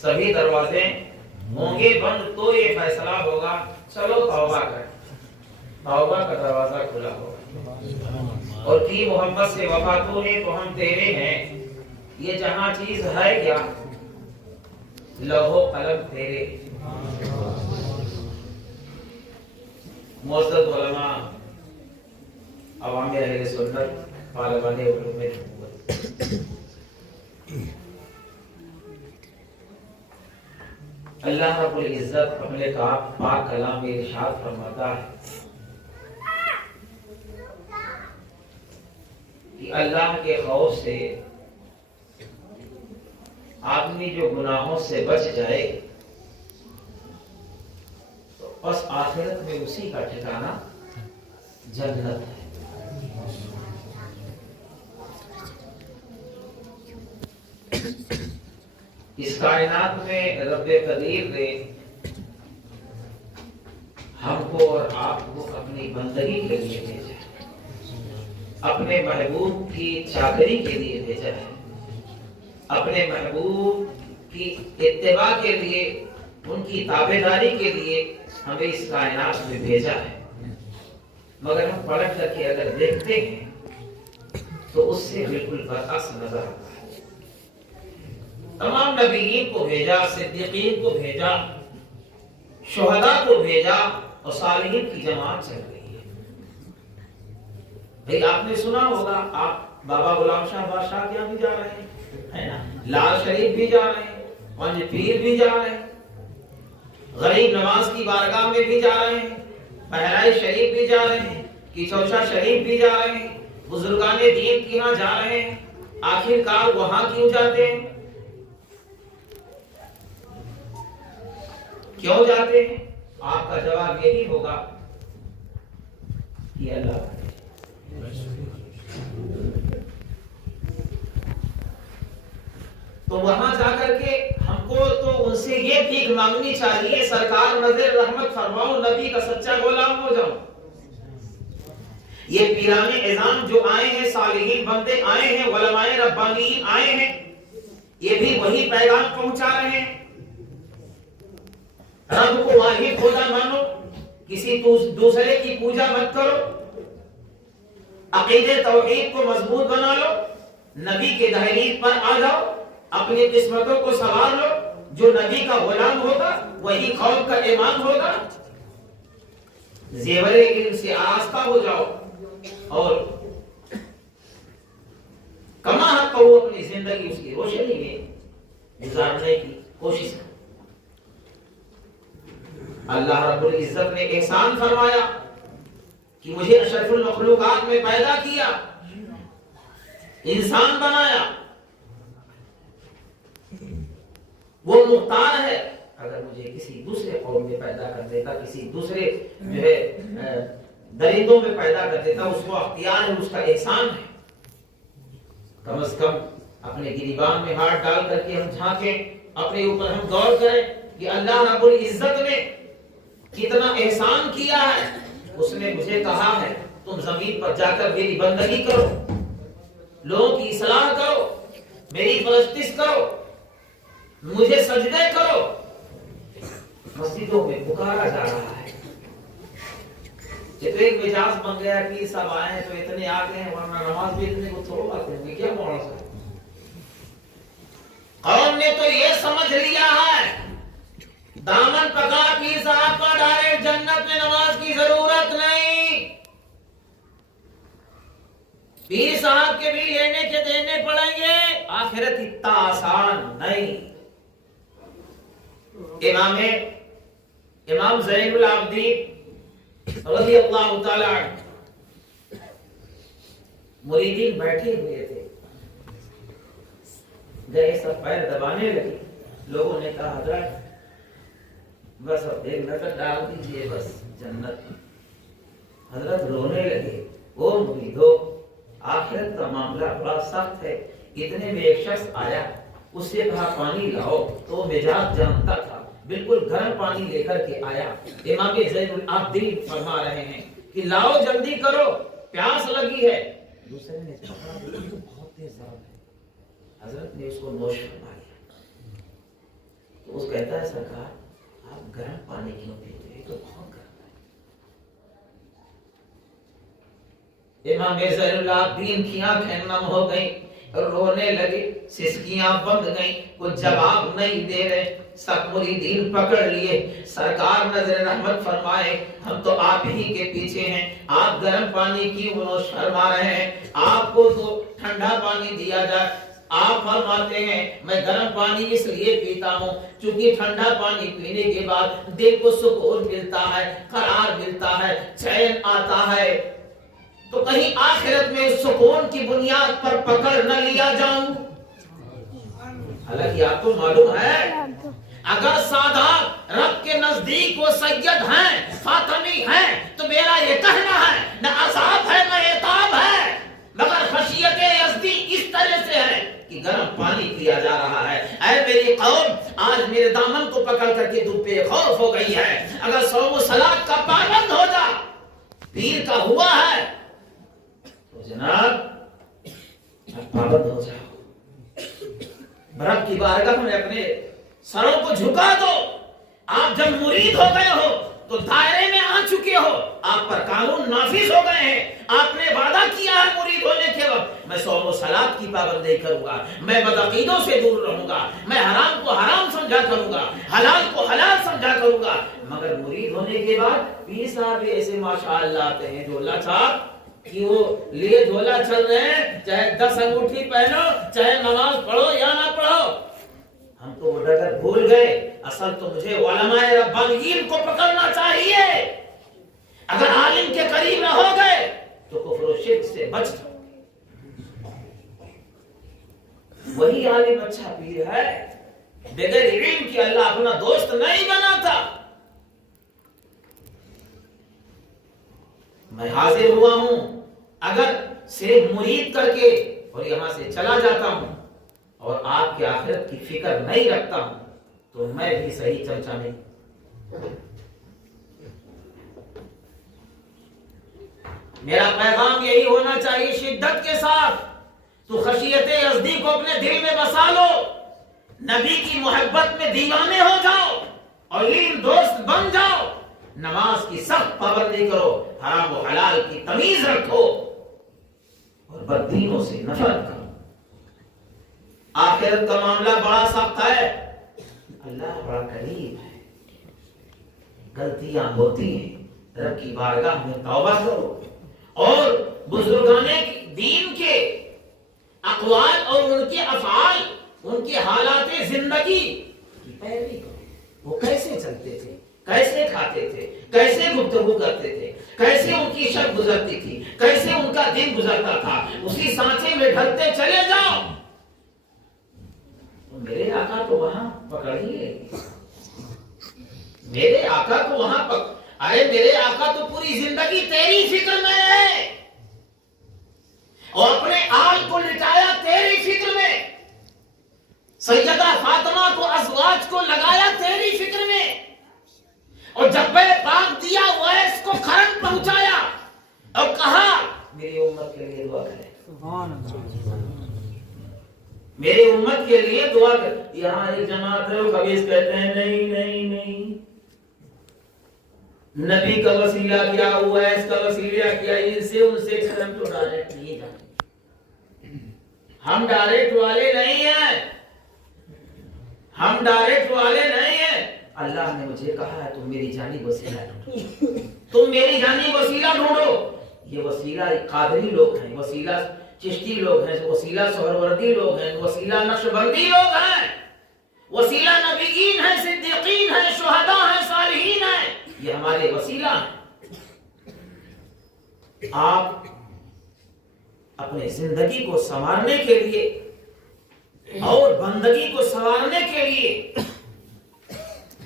سبھی دروازے ہوں گے بند تو یہ فیصلہ ہوگا چلو توبہ کر، توبہ کا دروازہ کھلا ہوگا اور کی محبت سے وفا تو ہے تو ہم تیرے ہیں، یہ جہاں چیز ہے کیا لوح و قلم تیرے۔ معزز علماء، عوام اہل سنت، طالبان علوم نبوت، اللہ رب العزت اپنے پاک کلام میں ارشاد فرماتا ہے کہ اللہ کے خوف سے آدمی جو گناہوں سے بچ جائے تو بس آخرت میں اسی کا ٹھکانہ جنت ہے۔ اس کائنات میں رب قدیر نے ہم کو اور آپ کو اپنی بندگی کے لیے بھیجا ہے، اپنے محبوب کی چاکری کے لیے بھیجا ہے، اپنے محبوب کی اتباع کے لیے، ان کی تابعداری کے لیے ہمیں اس کائنات میں بھیجا ہے۔ مگر ہم پلٹ کر کے اگر دیکھتے ہیں تو اس سے بالکل برعکس نظر آتا ہے۔ تمام نبیین کو بھیجا، صدیقین کو بھیجا، شہداء کو بھیجا اور صالحین کی جماعت چل رہی ہے۔ بھئی آپ نے سنا ہوگا، آپ بابا غلام شاہ بادشاہ کے یہاں بھی جا رہے ہیں، ہے نا، لال شریف بھی جا رہے ہیں، پنج پیر بھی جا رہے ہیں، غریب نواز کی بارگاہ میں بھی جا رہے ہیں، بہرائچ شریف بھی جا رہے ہیں، کیچوچا شریف بھی جا رہے ہیں، بزرگان دین کے یہاں جا رہے ہیں۔ آخر کار وہاں کیوں جاتے ہیں؟ کیوں جاتے ہیں؟ آپ کا جواب یہی ہوگا کہ اللہ تو وہاں جا کر کے ہم کو تو ان سے یہ بھیک مانگنی چاہیے، سرکار نظر رحمت فرماؤ، نبی کا سچا غلام ہو جاؤں۔ یہ پیران اعظام جو آئے ہیں، صالحین بندے آئے ہیں، علماء ربانیین آئے ہیں، یہ بھی وہی پیغام پہنچا رہے ہیں، رب کو واحد خدا مانو، کسی دوسرے کی پوجا مت کرو، عقیدے توحید کو مضبوط بنا لو، نبی کے دہلیز پر آ جاؤ، اپنی قسمتوں کو سنوار لو، جو نبی کا غلام ہوگا وہی قوم کا امام ہوگا، زیور علم سے آراستہ ہو جاؤ اور کما حق کرو، اپنی زندگی اس کی روشنی میں گزارنے کی کوشش کرو۔ اللہ رب العزت نے احسان فرمایا کہ مجھے اشرف المخلوقات میں پیدا کیا، انسان بنایا، وہ مختار ہے۔ اگر مجھے کسی دوسرے قوم میں پیدا کر دیتا، کسی دوسرے جو ہے درندوں میں پیدا کر دیتا، اس کو اختیار ہے، اس کا احسان ہے۔ کم از کم اپنے گریبان میں ہاتھ ڈال کر کے ہم جھانکیں، اپنے اوپر ہم غور کریں کہ اللہ رب العزت نے کتنا احسان کیا ہے۔ اس نے مجھے کہا ہے تم زمین پر جا کر میری بندگی کرو، لوگوں کی اصلاح کرو، میری پرستش کرو، مجھے سجدے کرو۔ مسجدوں میں پکارا جا رہا ہے۔ یہ تو ایک مزاج بن گیا کہ سب آئے ہیں تو اتنے آ گئے ہیں، ورنہ نماز بھی اتنے کو تھوڑا آتے ہوں گے، کیا موڑا سا؟ قوم نے تو یہ سمجھ لیا ہے دامن پکا پیر صاحب کا ڈائریکٹ جنت میں نماز کی ضرورت نہیں، پیر صاحب کے بھی لینے کے دینے پڑیں گے، آخرت اتنا آسان نہیں۔ امام زین العابدین رضی اللہ تعالی عنہ مریدین بیٹھے ہوئے تھے، گئے سب پیر دبانے لگے، لوگوں نے کہا حضرت بس اب ایک نظر ڈال دیجئے، بس جنت۔ حضرت رونے لگے، او مریدو آخرت کا معاملہ بڑا سخت ہے۔ اتنے میں ایک شخص آیا، اس سے کہا پانی لاؤ، تو مزاج جانتا تھا، بالکل گرم پانی لے کر کے آیا۔ امام زین العابدین فرما رہے ہیں کہ لاؤ جلدی کرو، پیاس لگی ہے۔ دوسرے نے کہا بہت تیز ہے، حضرت نے اس کو نوش فرمایا۔ اس کہتا ہے سرکار آپ گرم پانی کیوں پیتے ہیں؟ تو بہت گرم ہے۔ امام زین العابدین کی آنکھیں نم ہو گئیں، رونے لگے، سسکیاں بند گئیں، کچھ جواب نہیں دے رہے۔ سب مریدین پکڑ لیے، سرکار نظر رحمت فرمائے ہم تو آپ ہی کے پیچھے ہیں، آپ گرم پانی کیوں نوش فرما رہے ہیں؟ آپ کو تو ٹھنڈا پانی دیا جائے۔ آپ فرماتے ہیں میں گرم پانی اس لیے پیتا ہوں چونکہ ٹھنڈا پانی پینے کے بعد دل کو سکون ملتا ہے، قرار ملتا ہے، چین آتا ہے، تو کہیں آخرت میں اس سکون کی بنیاد پر پکڑ نہ لیا جاؤں۔ حالانکہ آپ کو معلوم ہے اگر سادات رب کے نزدیک وہ سید ہیں، فاطمی ہیں، تو میرا یہ کہنا ہے نہ عذاب ہے نہ عتاب ہے، مگر خشیت یزدی اس طرح سے ہے کہ گرم پانی پیا جا رہا ہے۔ اے میری قوم، آج میرے دامن کو پکڑ کر کے دو بے خوف ہو گئی ہے، اگر صوم و صلاۃ کا پابند ہو جا، پیر کا ہوا ہے تو جناب پابند ہو جاؤ، رب کی بارگاہ میں اپنے سروں کو جھکا دو۔ آپ جب مرید ہو گئے ہو تو دائرے میں آ چکے ہو، آپ پر قانون نافذ ہو گئے ہیں، آپ نے وعدہ کیا ہے مرید ہونے کے وقت میں صوم و صلاۃ کی پابندی کروں گا، میں بدعقیدوں سے دور رہوں گا، میں حرام کو حرام سمجھا کروں گا، حلال کو حلال سمجھا کروں گا۔ مگر مرید ہونے کے بعد پیر صاحب ایسے ماشاءاللہ آتے ہیں جھولا چھاپ کہ وہ لیے جھولا چل رہے ہیں، چاہے 10 انگوٹھی پہنو، چاہے نماز پڑھو یا نہ پڑھو۔ ہم تو وہ ڈگر بھول گئے، اصل تو مجھے علماء ربانیین کو پکڑنا چاہیے۔ اگر عالم کے قریب رہو گے تو کفر و شرک سے بچ جاؤ۔ وہی عالم اچھا پیر ہے، بغیر علم کی اللہ اپنا دوست نہیں بناتا۔ میں حاضر ہوا ہوں، اگر صرف مرید کر کے اور یہاں سے چلا جاتا ہوں اور آپ کی آخرت کی فکر نہیں رکھتا ہوں تو میں بھی صحیح چمچا نہیں۔ میرا پیغام یہی ہونا چاہیے شدت کے ساتھ، تو خشیت یزدی کو اپنے دل میں بسا لو، نبی کی محبت میں دیوانے ہو جاؤ اور علم دوست بن جاؤ، نماز کی سخت پابندی کرو، حرام و حلال کی تمیز رکھو اور بددینوں سے نفرت کرو۔ آخرت کا معاملہ بڑا سخت ہے، اللہ بڑا قریب ہے، غلطیاں ہوتی ہیں، رب کی بارگاہ میں توبہ کرو اور بزرگان دین کے اقوال اور ان کے افعال، ان کے حالات زندگی کی پیروی کرو۔ وہ کیسے چلتے تھے، کیسے کھاتے تھے، کیسے گفتگو کرتے تھے، کیسے ان کی شب گزرتی تھی، کیسے ان کا دن گزرتا تھا، اسی سانچے میں ڈھلتے چلے جاؤ۔ میرے آقا تو وہاں پکڑیے، میرے آقا تو وہاں ارے میرے آقا تو پوری زندگی تیری فکر میں ہے اور اپنے آل کو لٹایا تیری فکر میں، سیدہ فاطمہ کو ازواج کو لگایا تیری فکر میں، اور جب میں پاک دیا ویس کو کھرن پہنچایا اور کہا میری امت کے لیے دعا کرے، میری امت کے لیے دعا کر۔ یہاں ایک جماعت ہے وہ خبیث کہتے ہیں نہیں نہیں نہیں، نبی کا وسیلہ کیا ہوا ہے، اس کا وسیلہ کیا، ان سے ہم تو ڈائریکٹ نہیں جاتے، ہم ڈائریکٹ والے نہیں ہیں، ہم ڈائریکٹ والے نہیں ہیں۔ اللہ نے مجھے کہا ہے تم میری جانب وسیلہ ڈھونڈو، تم میری جانب وسیلہ ڈھونڈو۔ یہ وسیلہ قادری لوگ ہیں، وسیلہ چشتی لوگ ہیں، وسیلہ سہروردی لوگ ہیں، وسیلہ نقشبندی لوگ ہیں، وسیلہ نبیین ہیں، صدیقین ہیں، شہداء ہیں، صالحین ہیں، یہ ہمارے وسیلہ ہیں۔ آپ اپنے زندگی کو سنوارنے کے لیے اور بندگی کو سنوارنے کے لیے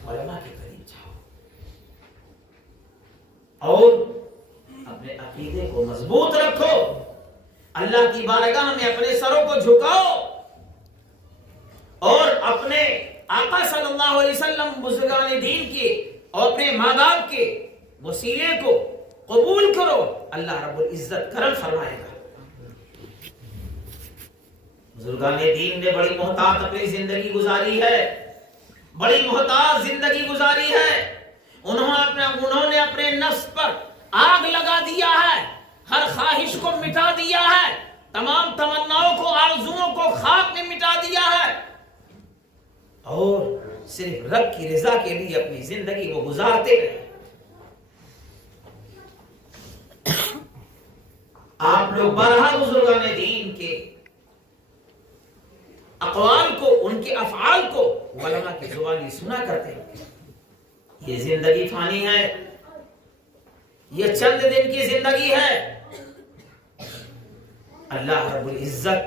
علماء کے قریب جاؤ اور اپنے عقیدے کو مضبوط رکھو، اللہ کی بارگاہ میں اپنے سروں کو جھکاؤ اور اپنے آقا صلی اللہ علیہ وسلم بزرگان دین کے اور اپنے ماں باپ کے وسیلے کو قبول کرو، اللہ رب العزت کرم فرمائے گا۔ بزرگان دین نے بڑی محتاط اپنی زندگی گزاری ہے، بڑی محتاط زندگی گزاری ہے. انہوں نے اپنے نفس پر آگ لگا دیا ہے، ہر خواہش کو مٹا دیا ہے، تمام تمناؤں کو، آرزوؤں کو خاک میں مٹا دیا ہے، اور صرف رب کی رضا کے لیے اپنی زندگی وہ گزارتے رہے. آپ لوگ بارہا بزرگان دین کے اقوال کو، ان کے افعال کو علماء کی زبانی سنا کرتے ہیں. یہ زندگی فانی ہے، یہ چند دن کی زندگی ہے. اللہ رب العزت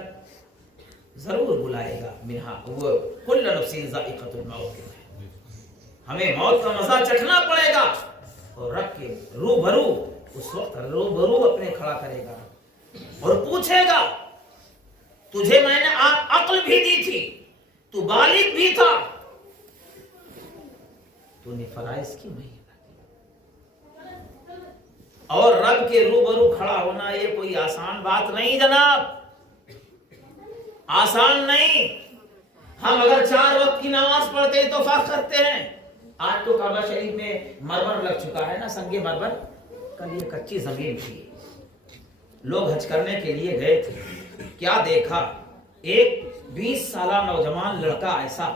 ضرور بلائے گا. منہا وہ کل نفس ذائقۃ الموت، ہمیں موت کا مزہ چکھنا پڑے گا، اور رب کے روبرو اس وقت روبرو اپنے کھڑا کرے گا اور پوچھے گا تجھے میں نے عقل بھی دی تھی، تو بالغ بھی تھا، تو نے فرائض کیوں نہیں ادا کیا؟ اور رب کے روبرو کھڑا ہونا یہ کوئی آسان بات نہیں جناب، آسان نہیں. ہم اگر 4 وقت کی نماز پڑھتے ہیں تو فخر کرتے ہیں. آج تو کعبہ شریف میں مرمر لگ چکا ہے نا، سنگ مرمر. کل یہ کچی زمین تھی، لوگ حج کرنے کے لیے گئے تھے. کیا دیکھا، ایک 20 سالہ نوجوان لڑکا ایسا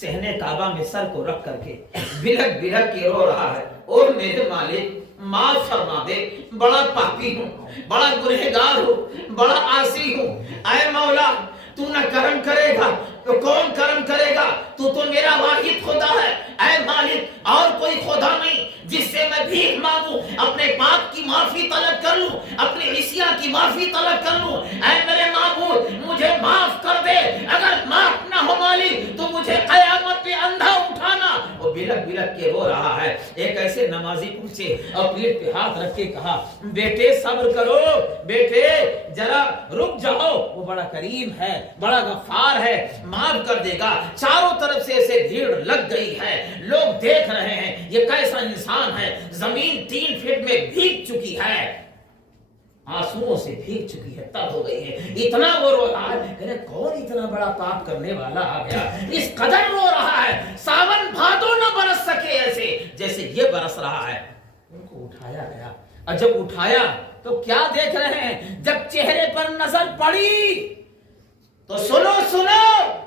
صحن کعبہ میں سر کو رکھ کر کے بلک بلک کے رو رہا ہے، اور میرے مالک معاف فرما دے، بڑا پاپی ہوں، بڑا گنہگار ہوں، بڑا عاصی ہوں، اے مولا تو نہ کرم کرے گا تو کون کرم کرے گا؟ تو میرا واحد خدا ہے، اے مالک اور کوئی خدا نہیں جس سے میں بھیک مانگوں، اپنے پاپ کی معافی طلب کر لوں، اپنی عصیاں کی معافی طلب کر لوں. اے میرے معبود مجھے معاف کر دے، اگر معاف نہ ہو مالک تو مجھے قیامت پہ اندھا اٹھانا. وہ بلک بلک کے رو رہا ہے. ایک ایسے نمازی پوچھے اور پیٹھ پہ ہاتھ رکھ کے کہا بیٹے صبر کرو، بیٹے ذرا رک جاؤ، وہ بڑا کریم ہے، بڑا غفار ہے، معاف کر دے گا. چاروں طرف سے ایسے بھیڑ لگ گئی ہے، لوگ دیکھ رہے ہیں یہ کیسا انسان ہے. زمین 3 فٹ میں بھیگ چکی ہے، آنسوؤں سے بھیگ چکی ہے، تب ہو گئی ہے. اتنا وہ رو رہا ہے کہ کون اتنا بڑا پاپ کرنے والا آ گیا، اس قدر رو رہا ہے ساون بھادو نہ برس سکے ایسے جیسے یہ برس رہا ہے. ان کو اٹھایا گیا، اور جب اٹھایا تو کیا دیکھ رہے ہیں؟ جب چہرے پر نظر پڑی تو سنو سنو،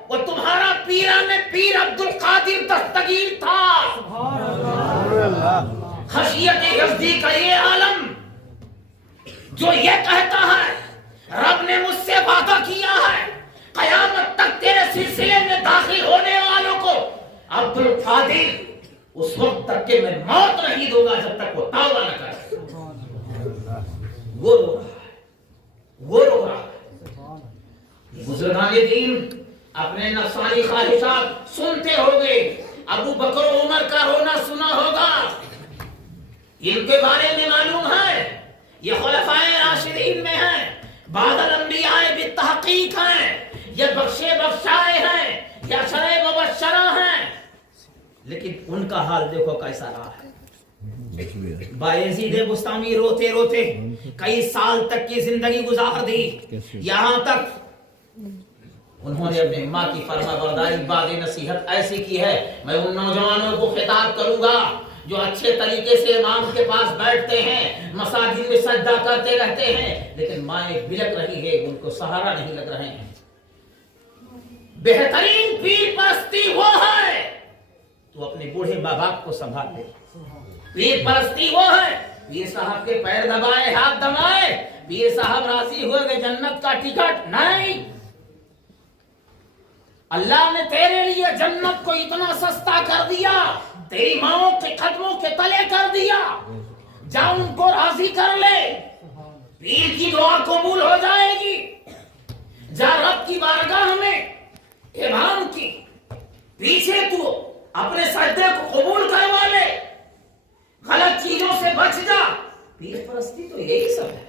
وہ تمہارا پیران پیر عبد القادر دستگیر تھا. خشیت یزدی کا یہ عالم جو یہ کہتا ہے رب نے مجھ سے وعدہ کیا ہے قیامت تک تیرے سلسلے میں داخل ہونے والوں کو عبد القادر اس وقت تک کہ میں موت نہیں دوں گا جب تک وہ توبہ نہ کرے. وہ رو رہا ہے، وہ رو رہا ہے. بزرگان دین اپنے نفسانی خواہشات سنتے ہو گئے. ابو بکر و عمر کا رونا سنا ہوگا، ان کے بارے میں معلوم ہے یہ خلفائے راشدین میں ہیں، بعد الانبیاء بالتحقیق ہیں، یہ بخشے بخشائے ہیں، یہ اشرے مبشرہ ہیں. لیکن ان کا حال دیکھو کیسا رہا ہے. بایزید بستامی روتے روتے کئی سال تک کی زندگی گزار دی، یہاں تک انہوں نے اپنے ماں کی فرما برداری بعد نصیحت ایسی کی ہے. میں ان نوجوانوں کو خطاب کروں گا جو اچھے طریقے سے امام کے پاس بیٹھتے ہیں، مساجد میں سجدہ کرتے رہتے ہیں، لیکن مائیں بلک رہی ہے، ان کو سہارا نہیں لگ رہے ہیں. بہترین پیر پرستی وہ ہے تو اپنے بوڑھے ماں باپ کو سنبھال لے. پیر پرستی وہ ہے پیر صاحب کے پیر دبائے، ہاتھ دبائے، پیر صاحب راضی ہوئے کہ جنت کا ٹکٹ نہیں. اللہ نے تیرے لیے جنت کو اتنا سستا کر دیا، تیری ماں کے قدموں کے تلے کر دیا، جا ان کو راضی کر لے، پیر کی دعا قبول ہو جائے گی. جا رب کی بارگاہ میں امام کی پیچھے تو اپنے سجدے کو قبول کروا لے، غلط چیزوں سے بچ جا. پیر پرستی تو یہی سب ہے.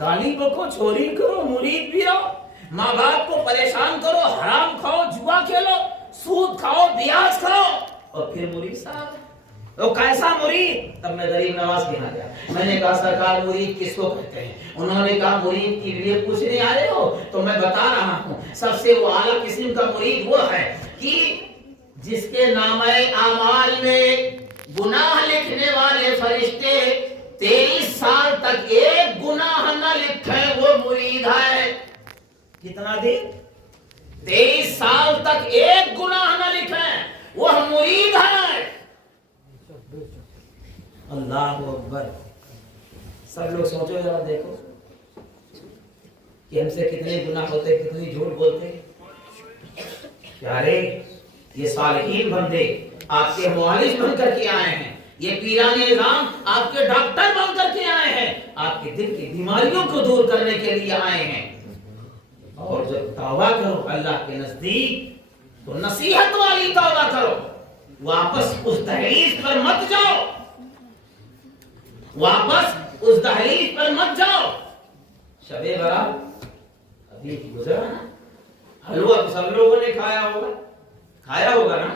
گالی بکو، چوری کرو، مرید بھی رہو، ماں باپ کو پریشان کرو، حرام کھاؤ، جوا کھیلو، سود کھاؤ، بیاج کھاؤ، اور پھر مرید صاحب وہ کیسا مرید؟ تب میں غریب نواز کے یہاں گیا، میں نے کہا سرکار مرید کس کو کہتے ہیں؟ انہوں نے کہا مرید کے لیے پوچھنے آئے ہو تو میں بتا رہا ہوں، سب سے وہ اعلیٰ قسم کا مرید وہ ہے کہ جس کے نامہ اعمال میں گناہ لکھنے والے فرشتے 23 سال تک ایک گناہ نہ لکھے وہ مرید ہے. کتنا دن؟ 23 سال تک ایک گناہ نہ لکھے وہ مرید ہے. اللہ اکبر. سب لوگ سوچو ذرا دیکھو کہ ہم سے کتنے گناہ ہوتے، کتنی جھوٹ بولتے. پیارے یہ صالحین بندے آپ کے معالج بن کر کے آئے ہیں، یہ پیران نظام آپ کے ڈاکٹر بن کر کے آئے ہیں، آپ کے دل کی بیماریوں کو دور کرنے کے لیے آئے ہیں. اور جب توبہ کرو اللہ کے نزدیک تو نصیحت والی توبہ کرو. واپس اس دہلیز پر مت جاؤ، واپس اس دہلیز پر مت جاؤ. شب برات ابھی گزرا نا، حلوہ تو سب لوگوں نے کھایا ہوگا نا،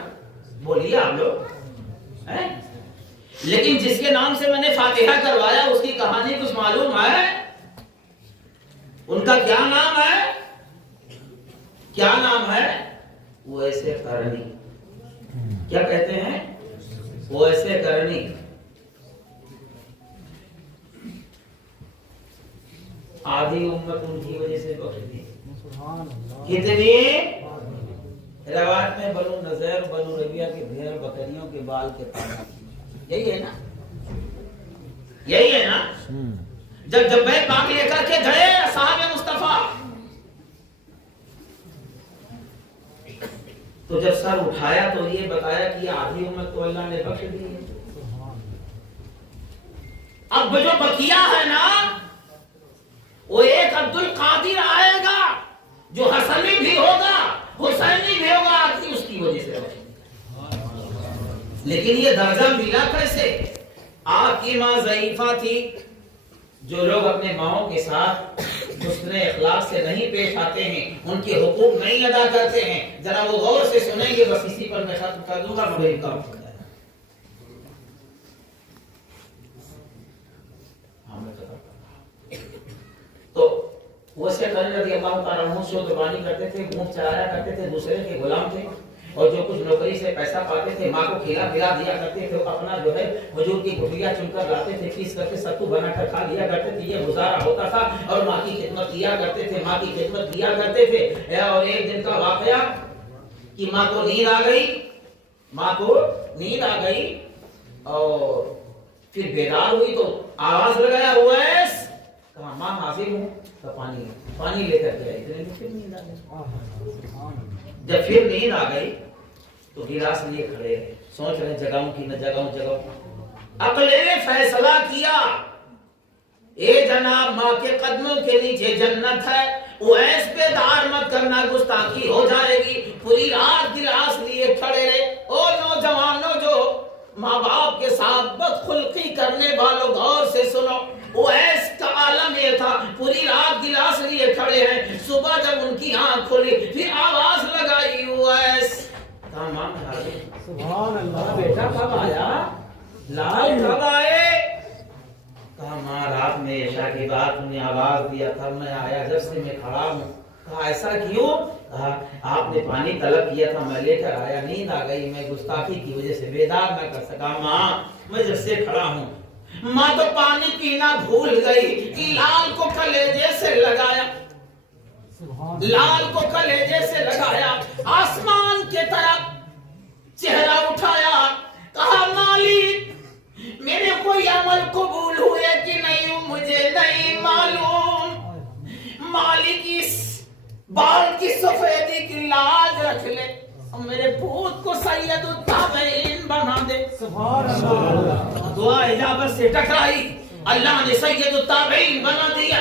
بولیے آپ لوگ. لیکن جس کے نام سے میں نے فاتحہ کروایا اس کی کہانی کچھ معلوم ہے؟ ان کا کیا نام ہے؟ کیا نام ہے؟ وہ ایسے کرنی. کیا کہتے ہیں؟ وہ ایسے کرنی. آدھی امت ان کی وجہ سے بخش دی. کتنی روایت میں بنو نذیر بنو ربیہ کے بھیڑ بکریوں کے بال کے پانا. یہی ہے نا، یہی ہے نا. جب بیت پاک لے کر کے گئے صحابہ مصطفیٰ تو جب سر اٹھایا تو یہ بتایا کہ آدھی امت تو اللہ نے بخش دی ہے. اب جو بقیہ ہے نا وہ ایک عبد القادر آئے گا جو حسنی بھی ہوگا حسینی بھی ہوگا، آدھی اس کی وجہ سے. لیکن یہ درجہ ملا کیسے؟ آپ کی ماں ضعیفہ تھی. جو لوگ اپنے ماؤں کے ساتھ حسن اخلاق سے نہیں پیش آتے ہیں، ان کے حقوق نہیں ادا کرتے ہیں، ذرا وہ غور سے سنیں گے. بس اسی پر میں ختم کر دوں گا. مگر کام تو وہ سے رضی اللہ تعالیٰ عنہ سے قربانی کرتے تھے، اونٹ چرایا کرتے تھے، دوسرے کے غلام تھے، اور جو کچھ نوکری سے پیسہ پاتے تھے ماں کو کھلا پلا دیا کرتے تھے. اپنا جو ہے حضور کی گٹھلیاں چن کر لاتے تھے، پیس کر کے ستو بنا کر کھا لیا کرتے تھے. یہ گزارا ہوتا تھا اور ماں کی خدمت کیا کرتے تھے، ماں کی خدمت کیا کرتے تھے. اور ایک دن کا واقعہ کہ ماں کو نیند آ گئی، ماں کو نیند آ گئی اور پھر بیدار ہوئی تو آواز لگایا اویس، کہا ماں حاضر ہوں. تو پانی لے کر کے آئی. پھر نیند آ گئی. جب پھر نیند آ گئی تو گلاس لیے کھڑے رہے، سوچ رہے جگہوں کی نہ جگہوں. عقل نے فیصلہ کیا، اے جناب ماں کے قدموں کے نیچے جنت ہے، اویس پہ دار مت کرنا، گستاخی ہو جائے گی. پوری رات گلاس لیے کھڑے رہے. اور نوجوانوں جو ماں باپ کے ساتھ بدخلقی کرنے والوں غور سے سنو. اویس کا عالم یہ تھا، پوری رات گلاس لیے کھڑے ہیں. صبح جب ان کی آنکھ کھلی پھر آواز لگائی اویس. کہا ماں سبحان اللہ، بیٹا کب آیا؟ لال کب آئے؟ کہا ماں رات میں عشاء کے بعد تم نے آواز دیا تھا، میں آیا، جب سے میں کھڑا ہوں. کہا ایسا کیوں؟ کہا آپ نے پانی طلب کیا تھا، میں لے کر آیا، نیند آ گئی، میں گستاخی کی وجہ سے بیدار نہ کر سکا. ماں میں جب سے کھڑا ہوں. ماں تو پانی پینا بھول گئی، لال کو کلیجے سے لگایا، لال کو کلیجے سے لگایا، آسمان کے طرف چہرہ اٹھایا. کہا مالک میرے کوئی عمل قبول ہوئے کہ نہیں مجھے نہیں معلوم. مالک اس بال کی سفیدی کی لاج رکھ لے، میرے پوت کو سید التابعین بنا دے. سبحان اللہ. دعا اجابت سے ٹکرائی، اللہ نے سید التابعین بنا دیا.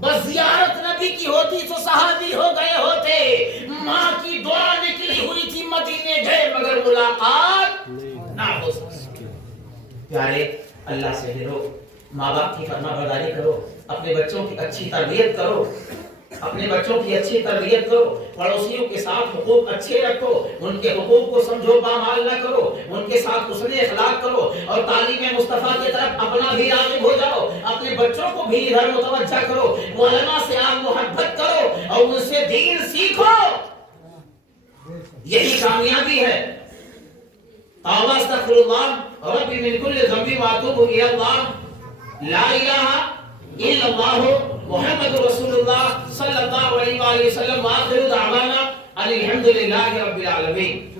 بس زیارت نبی کی ہوتی تو صحابی ہو گئے ہوتے. ماں کی دعا نکلی ہوئی تھی، مدینے گئے مگر ملاقات نہ ہو سکی. پیارے اللہ سے ڈرو، ماں باپ کی فرما برداری کرو، اپنے بچوں کی اچھی تربیت کرو، اپنے بچوں کی اچھی تربیت کرو، پڑوسیوں کے ساتھ حقوق اچھے رکھو، ان کے حقوق کو سمجھو پامال نہ کرو، ان کے ساتھ حسن اخلاق کرو، اور تعلیم مصطفیٰ کی طرف اپنا بھی راغب ہو جاؤ، اپنے بچوں کو بھی ادھر متوجہ کرو، علماء سے آپ محبت کرو اور ان سے دین سیکھو. یہی کامیابی ہے. توبہ استغفر اللہ ربی من کل ذنب واتوب الی اللہ لا الہ الا اللہ محمد رسول اللہ صلی اللہ علیہ وآلہ وسلم، وآخر دعوانا ان الحمد للہ رب العالمین۔